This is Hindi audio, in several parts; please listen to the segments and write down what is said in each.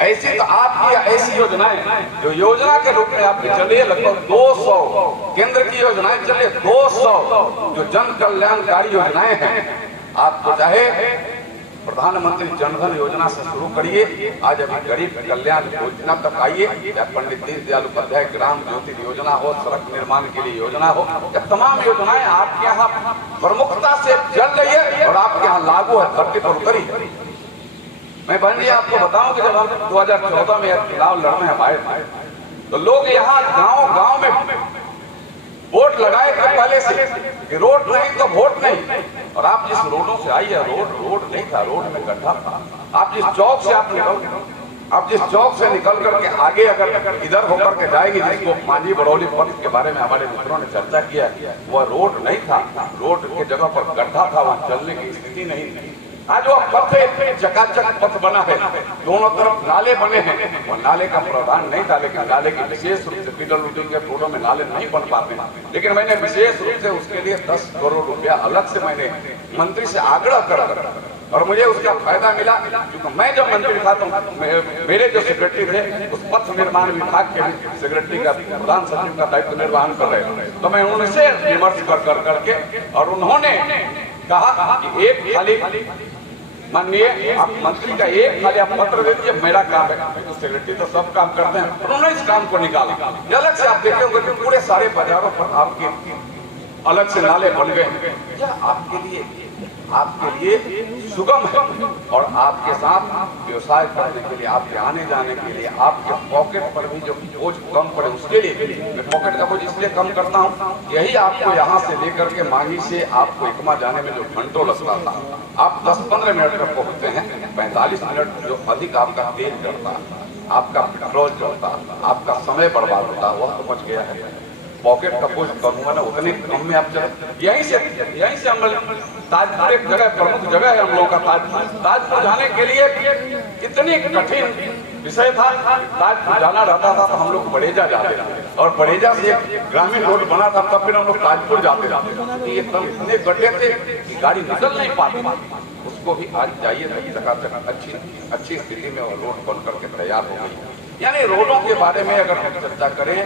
ऐसी तो आपकी ऐसी योजनाएं जो योजना के रूप में आपके चले लगभग 200 केंद्र की योजनाएं चले 200 जो जन कल्याणकारी योजनाएं हैं। आप तो चाहे प्रधानमंत्री जनधन योजना से शुरू करिए, आज अभी गरीब कल्याण योजना तक आइए, या पंडित दीनदयाल उपाध्याय ग्राम ज्योति योजना हो, सड़क निर्माण के लिए योजना हो, या तमाम योजनाएं आपके यहाँ प्रमुखता से चल रही है और आपके यहाँ लागू है, धरती पर उतरी। मैं बहन जी आपको बताऊं कि जब हम 2014 में चुनाव लड़ने हम आए थे तो लोग यहाँ गांव में वोट लगाए थे पहले से कि रोड नहीं तो वोट नहीं। और आप जिस रोडों से आई है रोड नहीं था, रोड में गड्ढा था। आप जिस चौक से निकल करके आगे अगर इधर होकर के जाएंगे, जिसको मांझी बरौली पथ के बारे में हमारे मित्रों ने चर्चा किया, वह रोड नहीं था, रोड के जगह पर गड्ढा था, वहाँ चलने की स्थिति नहीं थी। आज वो पथ चकाचक पथ बना है, दोनों तरफ नाले बने हैं, वो नाले का प्रावधान नहीं था, लेकिन नाले की विशेष रूप से पीडब्ल्यूडी के रोडों में नाले नहीं बन पाते। लेकिन मैंने विशेष रूप से उसके लिए 10 करोड़ रुपया अलग से मैंने मंत्री से आग्रह कर और मुझे उसका फायदा मिला, क्योंकि मैं जब मंत्री था तो मेरे जो सेक्रेटरी थे उस पथ निर्माण विभाग के सेक्रेटरी का प्रधान सचिव का दायित्व निर्वहन कर रहे थे, तो मैं उनसे विमर्श कर करके और उन्होंने कहा कि एक खाली माननीय आप मंत्री का एक खाली आप पत्र दे दीजिए, मेरा काम है। तो सेक्रेटरी तो सब काम करते हैं, उन्होंने इस काम को निकाला। अलग से आप देखे होंगे पूरे सारे बाजारों पर आपके अलग से नाले बन गए। यह आपके लिए सुगम है और आपके साथ व्यवसाय करने के लिए, आपके आने जाने के लिए, आपके पॉकेट पर भी जो बोझ कम पड़े उसके लिए मैं पॉकेट का बोझ इसलिए कम करता हूँ। यही आपको यहाँ से लेकर के मांगी से आपको एकमा जाने में जो घंटों लगता था, आप 10-15 मिनट में पहुँचते हैं। 45 मिनट जो अधिक आपका तेल जलता, आपका पेट्रोल जलता, आपका समय बर्बाद होता, वह तो बच गया है। पॉकेट का बोझ कम हुआ ना, उतने कम में आप चले। यहीं से हम ताजपुर एक जगह प्रमुख जगह है हम लोगों का ताजपुर जाने के लिए कितनी कठिन विषय था। ताजपुर जाना रहता था तो हम लोग बड़ेजा जाते थे और बड़ेजा से एक ग्रामीण रोड बना था, तब फिर हम लोग ताजपुर जाते थे। ये इतने गड्ढे थे कि गाड़ी निकल नहीं पाती। उसको भी आज जाइए तो चकाचक अच्छी स्थिति में रोड बन करके तैयार हो गई। यानी रोडों के बारे में अगर हम चर्चा करें,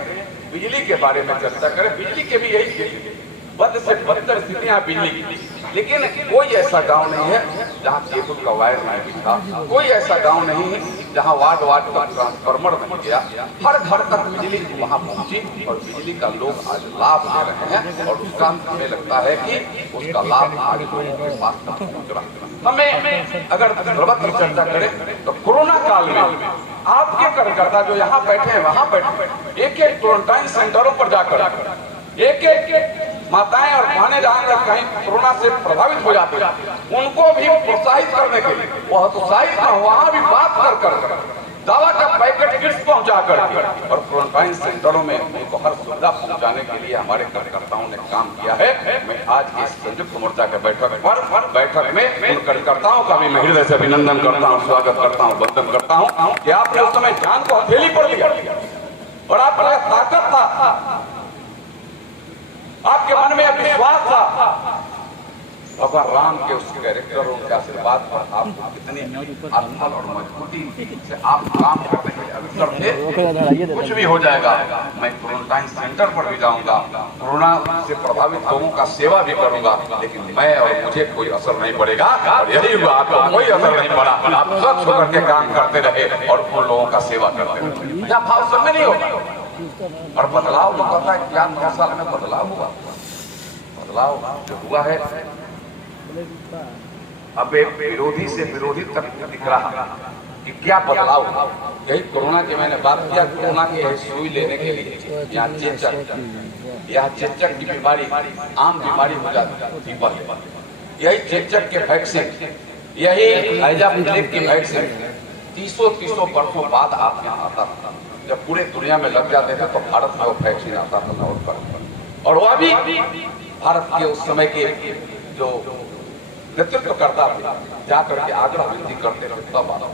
बिजली के बारे में चर्चा करें, बिजली के भी यही बद से बदतर स्थितियां बिजली की। लेकिन कोई ऐसा गांव नहीं है जहां केबल का वायर नहीं बिछा, कोई ऐसा गांव नहीं है जहां वार्ड तक ट्रांसफार्मर नहीं गया। हर घर तक बिजली वहां पहुंची और बिजली का लोग आज लाभ ले रहे हैं और उसका हमें लगता है कि उसका लाभ आज लोगों के पास तक पहुंच रहा है। हमें अगर सर्वत्र चर्चा करें तो कोरोना काल में आपके कार्यकर्ता जो यहाँ बैठे हैं वहां बैठे एक क्वारंटाइन सेंटरों पर जाकर एक माताएं और बहनें जहाँ तक कहीं कोरोना से प्रभावित हो जाते हैं उनको भी प्रोत्साहित करने के लिए, वह हतोत्साहित न वहां भी बात कर दवा का पैकेट किट्स पहुंचा कर और क्वारंटाइन सेंटरों में उनको हर सुविधा पहुंचाने के लिए हमारे कार्यकर्ताओं ने काम किया है। मैं आज इस संयुक्त मोर्चा के बैठक में उन कार्यकर्ताओं का भी मैं हृदय से अभिनंदन करता हूँ, स्वागत करता हूँ, वंदन करता हूँ कि आपने उस समय जान को हथेली पर लिया और आप पर ताकत था, आपके मन में विश्वास था। भगवान राम के उस कैरेक्टर और उनके आशीर्वाद पर आपको कितनी आत्मा और मजबूती से आप काम करने के अवसर थे। कुछ भी हो जाएगा, मैं क्वारंटाइन सेंटर पर भी जाऊंगा, कोरोना से प्रभावित लोगों का सेवा भी करूंगा, लेकिन मैं और मुझे कोई असर नहीं पड़ेगा। और यही हुआ, आपको कोई असर नहीं पड़ा। आप स्वच्छ होकर के काम करते रहे और उन लोगों का सेवा करते रहे। क्या भाव सब में नहीं होगा और बदलाव जो पता है क्या 9 साल में बदलाव हुआ, बदलाव जो हुआ है अब एक विरोधी से विरोधी तक दिख रहा कि क्या बदलाव हुआ। यही कोरोना की मैंने बात किया, कोरोना की सुई लेने के लिए यहाँ चेचक की बीमारी आम बीमारी हो जाती है। यही चेचक के वैक्सीन, यही हैजा प्लेग की वैक्सीन 30 वर्षों बाद आप यहाँ आता था। जब पूरे दुनिया में लग जाते थे तो भारत में वो वैक्सीन आता था और वह भी भारत के उस समय के जो नेतृत्व करता था जाकर के आग्रह विनती करते थे तब आता।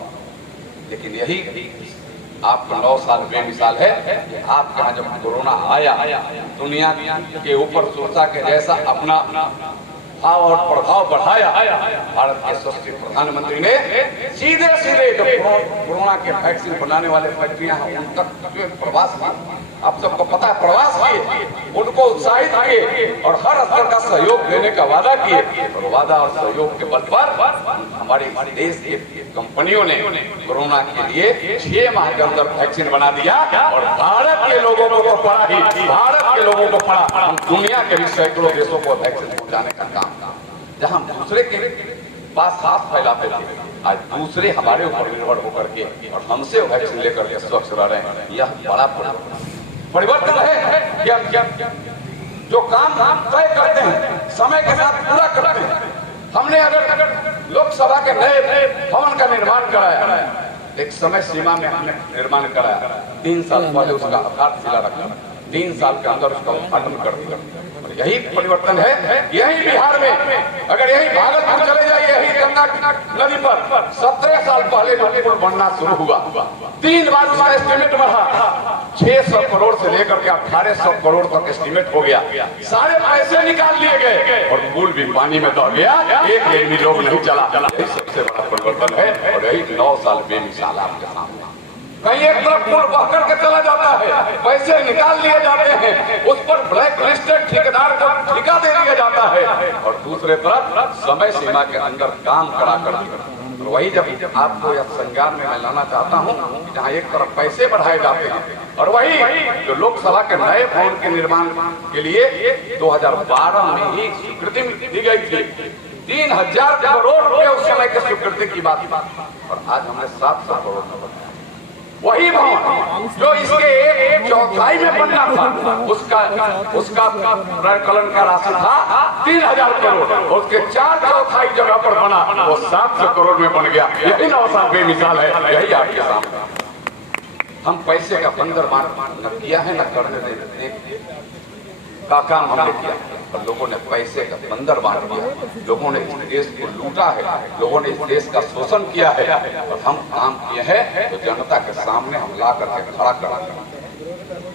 लेकिन यही आपका 9 साल बेमिसाल है कि आपके यहाँ जब कोरोना आया दुनिया के ऊपर सोचा के जैसा अपना भाव और प्रभाव बढ़ाया, भारत के यशस्वी प्रधानमंत्री ने सीधे कोरोना के वैक्सीन बनाने वाले फैक्ट्रियां हैं उन तक जो प्रवास किए, आप सबको पता है प्रवास किए, उनको उत्साहित किए और हर स्तर का सहयोग देने का वादा किए। और वादा और सहयोग के बल पर हमारे देश के कंपनियों ने कोरोना के लिए 6 माह के अंदर वैक्सीन बना दिया और भारत के लोगों को तो पड़ा ही, भारत के लोगों को पड़ा, हम दुनिया के भी सैकड़ों देशों को वैक्सीन पहुंचाने का काम। जहां दूसरे के पास साथ फैलाते थे, आज दूसरे हमारे ऊपर निर्भर होकर के और हमसे वैक्सीन लेकर के स्वच्छ रह रहे हैं। यह बड़ा परिवर्तन है कि हम जो काम तय करते हैं समय के साथ पूरा करते हैं। हमने अगर लोकसभा के नए भवन का निर्माण कराया, एक समय सीमा में हमने निर्माण कराया, 3 साल पहले उसका आधारशिला रखा, 3 साल के अंदर उसका उद्घाटन कर दिया। यही परिवर्तन है। यही बिहार में अगर यही भागलपुर चले जाइए, यही गंगा नदी पर 17 साल पहले जो पुल बनना शुरू हुआ, 3 बार उसका एस्टिमेट बढ़ा, 600 करोड़ से लेकर के 1800 करोड़ तक एस्टिमेट हो गया, सारे पैसे निकाल लिए गए और पुल भी पानी में दौड़ गया, एक भी लोग नहीं चला। यही सबसे बड़ा परिवर्तन है और यही 9 साल बेमिसाल आपके सामने। कहीं एक तरफ पुल बह करके चला जाता है, पैसे निकाल लिए जाते हैं, उस पर ब्लैक लिस्टेड ठेकेदार को ठेका दे दिया जाता है और दूसरे तरफ समय सीमा के अंदर काम करा कर। वही जब आपको यह संज्ञान में मैं लाना चाहता हूँ, जहाँ एक तरफ पैसे बढ़ाए जाते हैं और वही जो लोकसभा के नए भवन के निर्माण के लिए 2012 में ही स्वीकृति दी गई थी, 3000 करोड़ रुपए उस समय की स्वीकृति की बात, और आज हमने 700 करोड़ में। वही भवन जो इसके 1/4 में बनना था, उसका प्रकलन का राशि था 3000 करोड़ और उसके 4/4 जगह पर बना, वो 700 करोड़ में बन गया। यही 9 साल बेमिसाल है। यही आपके सामने हम पैसे का बंदर न किया है, न करने देने का काम हमने किया, और लोगों ने पैसे का बंदर बांट दिया, लोगों ने इस देश को लूटा है, लोगों ने इस देश का शोषण किया है। और हम काम किए हैं तो जनता के सामने हम ला करके खड़ा करा।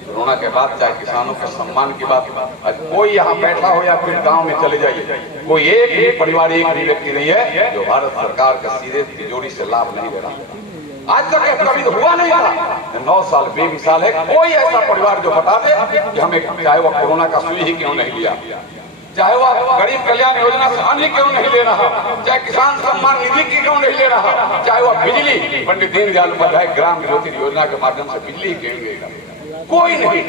कोरोना के बाद चाहे किसानों के सम्मान की बात, आज कोई यहाँ बैठा हो या फिर गांव में चले जाइए, कोई एक भी परिवार, एक भी व्यक्ति नहीं है जो भारत सरकार का सीधे तिजोरी से लाभ नहीं ले रहा। आज तक कभी हुआ नहीं था। 9 साल बेमिसाल है। कोई ऐसा परिवार जो बता दे कि हमें, चाहे वह कोरोना का सुई ही क्यों नहीं लिया, चाहे वह गरीब कल्याण योजना से अन्य क्यों नहीं ले रहा, चाहे किसान सम्मान निधि की क्यों नहीं ले रहा, चाहे वह बिजली पंडित दीनदयाल उपाध्याय ग्राम ज्योति योजना के माध्यम से बिजली क्यों नहीं ले, कोई नहीं।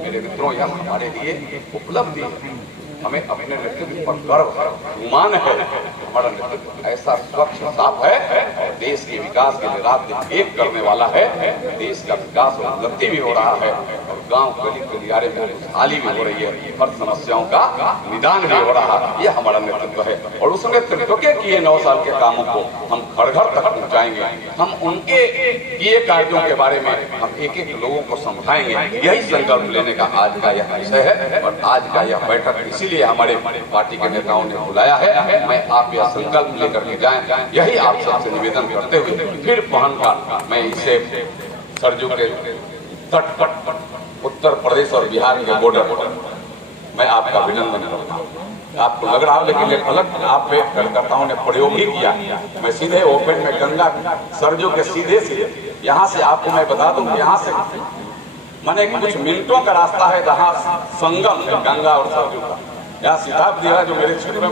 मेरे मित्रों, यह हमारे लिए उपलब्धि है। हमें अपने नेतृत्व पर गर्व, गुमान है। हमारा नेतृत्व ऐसा स्वच्छ, साफ है और देश के विकास के लिए रात दिन एक करने वाला है। देश का विकास और उन्नति भी हो रहा है और गांव गली गलियारे में खुशहाली भी हो रही है, हर समस्याओं का निदान भी हो रहा है। ये हमारा नेतृत्व है और उस नेतृत्व के किए 9 साल के कामों को हम घर घर तक पहुँचाएंगे। हम उनके किए कार्यों के बारे में हम एक एक लोगों को समझाएंगे। यही संकल्प लेने का आज का यह विषय है और आज का यह बैठक इसीलिए हमारे पार्टी के नेताओं ने बुलाया है। मैं आप यह संकल्प लेकर के जाएं, यही आप सबसे निवेदन करते हुए फिर पहन का मैं इसे सरजू के तट पर उत्तर प्रदेश और बिहार के बॉर्डर मैं आपका अभिनंदन करता हूँ। आपको लग रहा है लेकिन ये गलत आप पे कार्यकर्ताओं ने प्रयोग ही किया। मैं सीधे ओपन में गंगा सरजू के सीधे यहाँ से आपको मैं बता दूं, यहाँ से मैंने कुछ मिनटों का रास्ता है जहाँ संगम है गंगा और सरजू का। यहाँ सिताब दिया जो मेरे क्षेत्र में